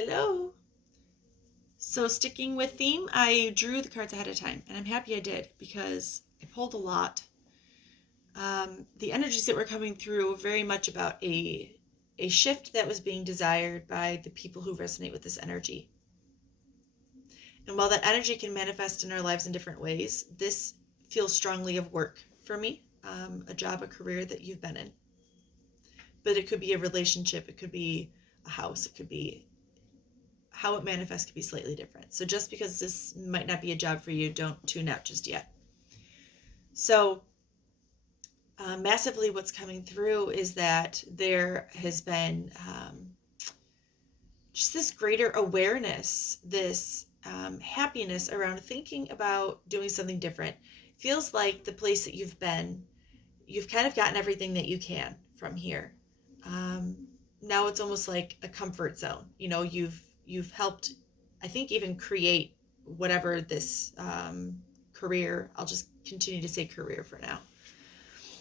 Hello. So sticking with theme, I drew the cards ahead of time, and I'm happy I did because I pulled a lot. The energies that were coming through were very much about a shift that was being desired by the people who resonate with this energy. And while that energy can manifest in our lives in different ways, this feels strongly of work for me, a job, a career that you've been in. But it could be a relationship, it could be a house, it could be how it manifests could be slightly different. So just because this might not be a job for you, don't tune out just yet. So massively what's coming through is that there has been just this greater awareness, this happiness around thinking about doing something different. Feels like the place that you've been, you've kind of gotten everything that you can from here. Now it's almost like a comfort zone. You've helped, I think, even create whatever this career. I'll just continue to say career for now.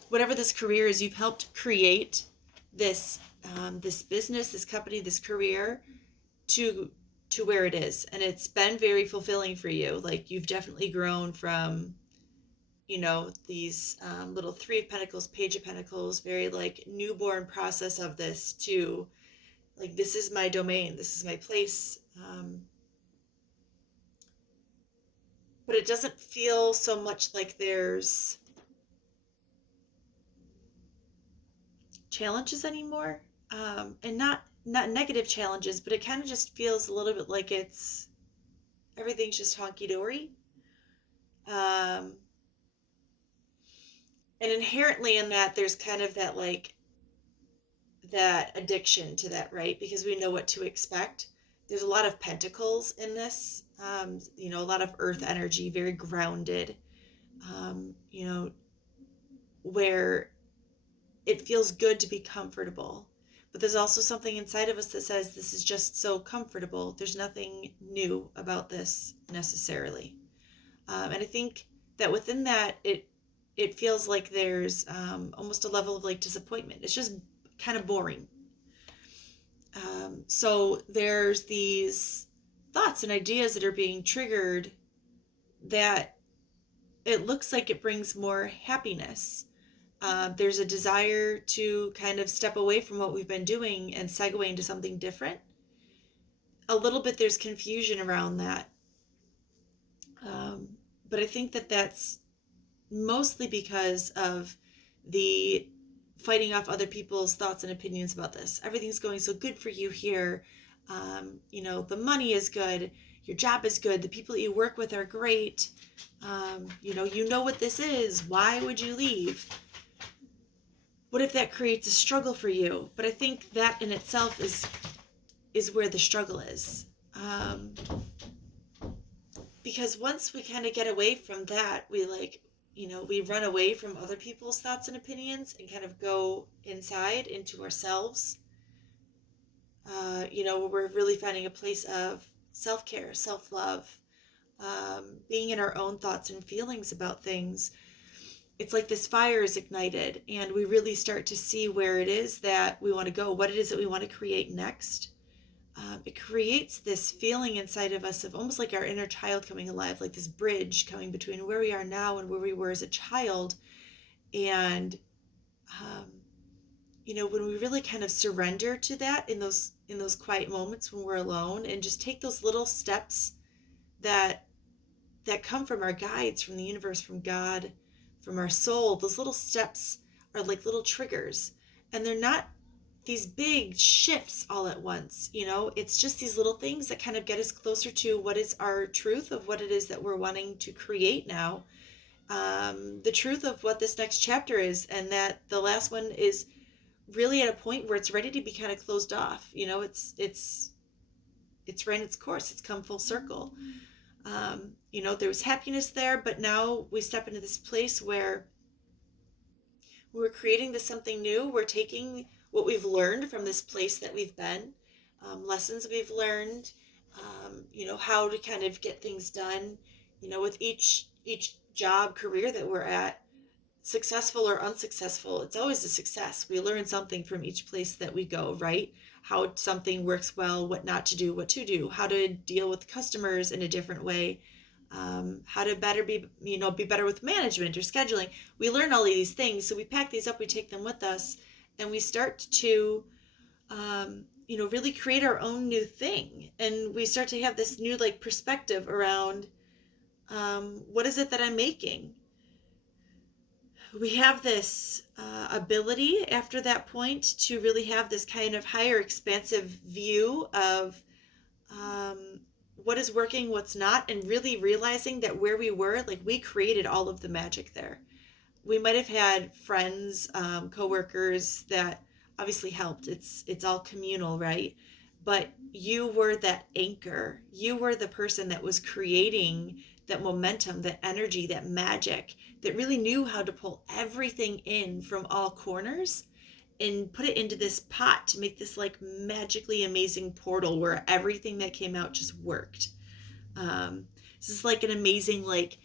Whatever this career is, you've helped create this this business, this company, this career to where it is, and it's been very fulfilling for you. Like you've definitely grown from these little Three of Pentacles, Page of Pentacles, very like newborn process of this to like, this is my domain, this is my place. But it doesn't feel so much like there's challenges anymore. And not negative challenges, but it kind of just feels a little bit like it's everything's just honky-dory. Um, and inherently in that, there's kind of that like that addiction to that, right? Because we know what to expect. There's a lot of pentacles in this, a lot of earth energy, very grounded, um, you know, where it feels good to be comfortable. But there's also something inside of us that says this is just so comfortable. There's nothing new about this necessarily. And I think that within that, it feels like there's almost a level of like disappointment. It's just kind of boring. So there's these thoughts and ideas that are being triggered that it looks like it brings more happiness. There's a desire to kind of step away from what we've been doing and segue into something different. A little bit there's confusion around that. Um, but I think that that's mostly because of the fighting off other people's thoughts and opinions about this. Everything's going so good for you here. The money is good. Your job is good. The people that you work with are great. You know what this is. Why would you leave? What if that creates a struggle for you? But I think that in itself is where the struggle is. Because once we kind of get away from that, we run away from other people's thoughts and opinions and kind of go inside into ourselves. Where we're really finding a place of self-care, self-love, being in our own thoughts and feelings about things. It's like this fire is ignited and we really start to see where it is that we want to go, what it is that we want to create next. It creates this feeling inside of us of almost like our inner child coming alive, like this bridge coming between where we are now and where we were as a child. And when we really kind of surrender to that in those quiet moments when we're alone, and just take those little steps that come from our guides, from the universe, from God, from our soul. Those little steps are like little triggers, and they're not these big shifts all at once. It's just these little things that kind of get us closer to what is our truth of what it is that we're wanting to create now. The truth of what this next chapter is, and that the last one is really at a point where it's ready to be kind of closed off. It's ran its course. It's come full circle. There was happiness there, but now we step into this place where we're creating this something new. We're taking what we've learned from this place that we've been, lessons we've learned, how to kind of get things done, with each job, career that we're at, successful or unsuccessful. It's always a success. We learn something from each place that we go, right? how something works well, what not to do, what to do, how to deal with customers in a different way, how to better be better with management or scheduling. We learn all of these things, so we pack these up, we take them with us, and we start to really create our own new thing, and we start to have this new like perspective around what is it that I'm making. We have this ability after that point to really have this kind of higher expansive view of what is working, what's not, and really realizing that where we were, like, we created all of the magic there. We might have had friends, coworkers that obviously helped. It's all communal, right? But you were that anchor. You were the person that was creating that momentum, that energy, that magic, that really knew how to pull everything in from all corners and put it into this pot to make this like magically amazing portal where everything that came out just worked. This is like an amazing like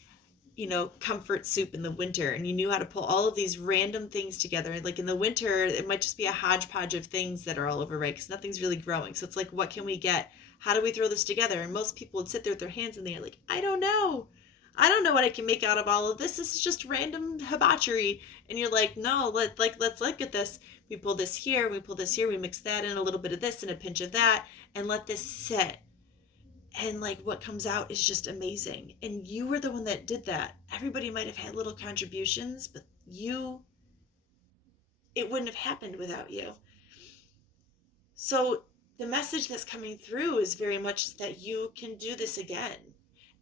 comfort soup in the winter, and you knew how to pull all of these random things together. Like in the winter, it might just be a hodgepodge of things that are all over, right? Because nothing's really growing. So it's like, what can we get? How do we throw this together? And most people would sit there with their hands in the air, like, I don't know. I don't know what I can make out of all of this. This is just random debauchery. And you're like, no, let's look at this. We pull this here, we pull this here, we mix that in, a little bit of this and a pinch of that, and let this sit. And like what comes out is just amazing. And you were the one that did that. Everybody might have had little contributions, but it wouldn't have happened without you. So the message that's coming through is very much that you can do this again,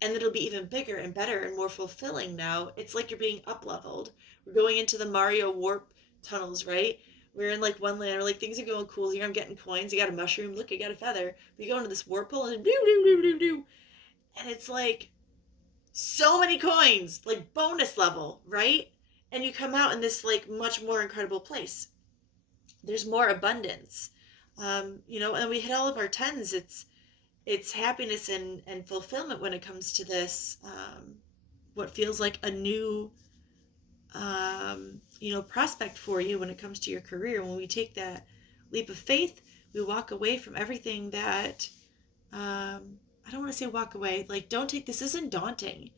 and it'll be even bigger and better and more fulfilling. Now it's like you're being up leveled. We're going into the Mario warp tunnels, right? We're in like one land, we're like, things are going cool here, I'm getting coins, I got a mushroom, look, I got a feather. We go into this warp pool and and it's like so many coins, like bonus level, right? And you come out in this like much more incredible place. There's more abundance. And we hit all of our tens. It's happiness and fulfillment when it comes to this, what feels like a new prospect for you when it comes to your career. When we take that leap of faith, we walk away from everything that, I don't want to say walk away, like, this isn't daunting.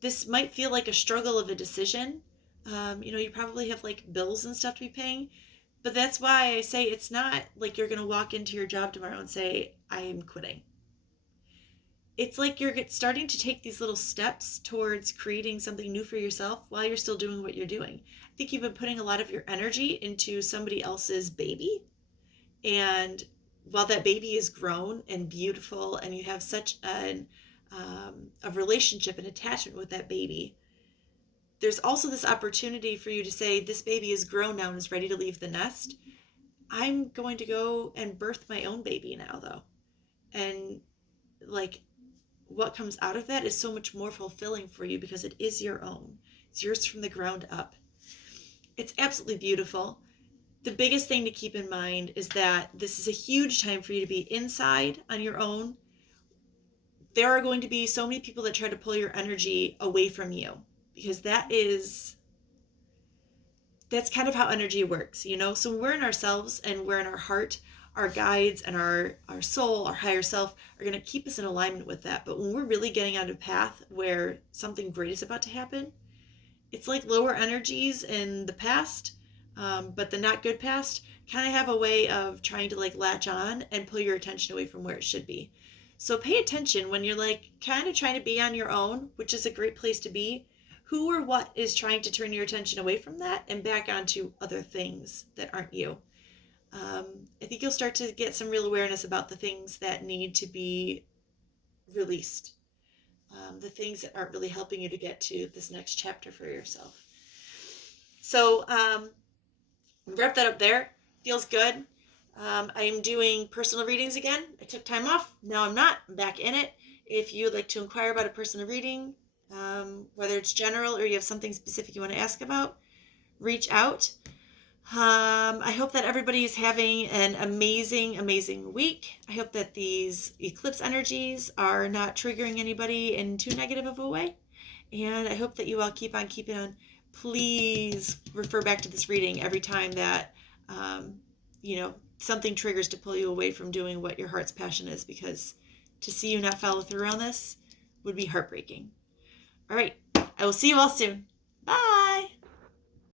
This might feel like a struggle of a decision. You probably have like bills and stuff to be paying, but that's why I say it's not like you're going to walk into your job tomorrow and say, I am quitting. It's like you're starting to take these little steps towards creating something new for yourself while you're still doing what you're doing. I think you've been putting a lot of your energy into somebody else's baby. And while that baby is grown and beautiful, and you have such a relationship and attachment with that baby, there's also this opportunity for you to say, this baby is grown now and is ready to leave the nest. I'm going to go and birth my own baby now, though. And like, what comes out of that is so much more fulfilling for you because it is your own. It's yours from the ground up. It's absolutely beautiful. The biggest thing to keep in mind is that this is a huge time for you to be inside on your own. There are going to be so many people that try to pull your energy away from you, because that's kind of how energy works, So when we're in ourselves and we're in our heart, our guides and our soul, our higher self, are going to keep us in alignment with that. But when we're really getting on a path where something great is about to happen, it's like lower energies in the past, but the not good past kind of have a way of trying to like latch on and pull your attention away from where it should be. So pay attention when you're like kind of trying to be on your own, which is a great place to be. Who or what is trying to turn your attention away from that and back onto other things that aren't you? I think you'll start to get some real awareness about the things that need to be released, the things that aren't really helping you to get to this next chapter for yourself. So wrap that up there. Feels good. I am doing personal readings again. I took time off. Now I'm not. I'm back in it. If you would like to inquire about a personal reading, whether it's general or you have something specific you want to ask about, reach out. I hope that everybody is having an amazing, amazing week. I hope that these eclipse energies are not triggering anybody in too negative of a way. And I hope that you all keep on keeping on. Please refer back to this reading every time that, something triggers to pull you away from doing what your heart's passion is, because to see you not follow through on this would be heartbreaking. All right. I will see you all soon. Bye.